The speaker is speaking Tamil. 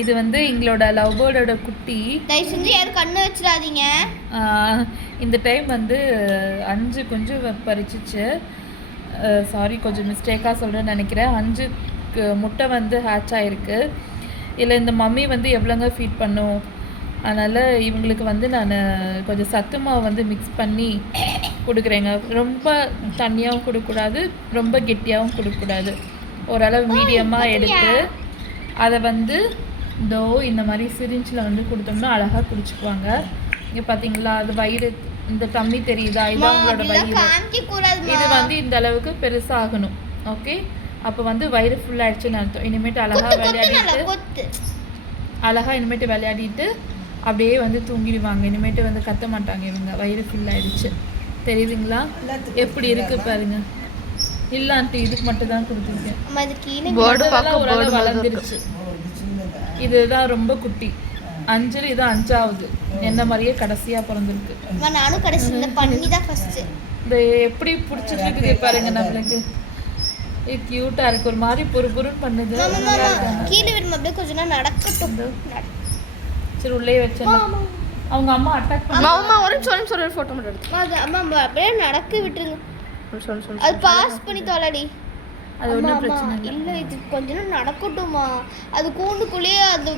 இது வந்து எங்களோட லவ் பேர்டோட குட்டி. தயவு செஞ்சு யாரும் கண்ணு வச்சிடாதீங்க. இந்த டைம் வந்து 5 குஞ்சு பறிச்சிச்சு. சாரி, கொஞ்சம் மிஸ்டேக்காக சொல்கிறேன்னு நினைக்கிறேன். 5 முட்டை வந்து ஹேட்ச் ஆகிருக்கு. இதில் இந்த மம்மி வந்து எவ்வளோங்க ஃபீட் பண்ணும். அதனால் இவங்களுக்கு வந்து நான் கொஞ்சம் சத்து மாவு வந்து மிக்ஸ் பண்ணி கொடுக்குறேங்க. ரொம்ப தண்ணியாகவும் கொடுக்கக்கூடாது, ரொம்ப கெட்டியாகவும் கொடுக்கக்கூடாது. ஓரளவு மீடியமாக எடுத்து அதை வந்து இந்த மாதிரி சிரிஞ்சில் வந்து கொடுத்தோம்னா அழகாக குடிச்சுக்குவாங்க. இங்கே பார்த்தீங்களா, அது வயிறு இந்த தம்மி தெரியுதா, இதுதான் உங்களோட வயிறு. இது வந்து இந்த அளவுக்கு பெருசாகணும். ஓகே, அப்போ வந்து வயிறு ஃபுல்லாகிடுச்சுன்னு அர்த்தம். இனிமேட்டு அழகாக இனிமேட்டு விளையாடிட்டு அப்படியே வந்து தூங்கிடுவாங்க. இனிமேட்டு வந்து கத்த மாட்டாங்க இவங்க. வயிறு ஃபுல்லாகிடுச்சு. தெரியுதுங்களா எப்படி இருக்கு பாருங்க. இல்லை ஆண்டி, இதுக்கு மட்டும் தான் கொடுத்துருக்கேன். ஓரளவு வளர்ந்துருச்சு. இதுதான் ரொம்ப குட்டி. 5, இது 5ஆவது. என்ன மாதிரியே கடைசியாக பிறந்திருக்கு. நானும் கடைசி இந்த பண்ணி தான் ஃபர்ஸ்ட். இந்த எப்படி பிடிச்சிட்டு இருக்குது பாருங்க நம்மளுக்கு. இது கியூட்டாக இருக்குது. ஒரு மாதிரி பொறுன்னு பண்ணுது. கீழே விடும் அப்படியே கொஞ்ச நேரம் நடக்கட்டும். சரி, உள்ளே வச்சிடலாம். அவங்க அம்மா அட்டாக் பண்ணாங்க. ஒரு நிமிஷம் ஃபோட்டோ மட்டும் எடுத்து. அம்மா அப்படியே நடக்க விட்டுருங்க. அது பாஸ் பண்ணி தொலைடி. அது ஒன்றும் பிரச்சனை இல்லை, இது கொஞ்ச நேரம் நடக்கட்டுமா. அது கூண்டுக்குள்ளேயே அது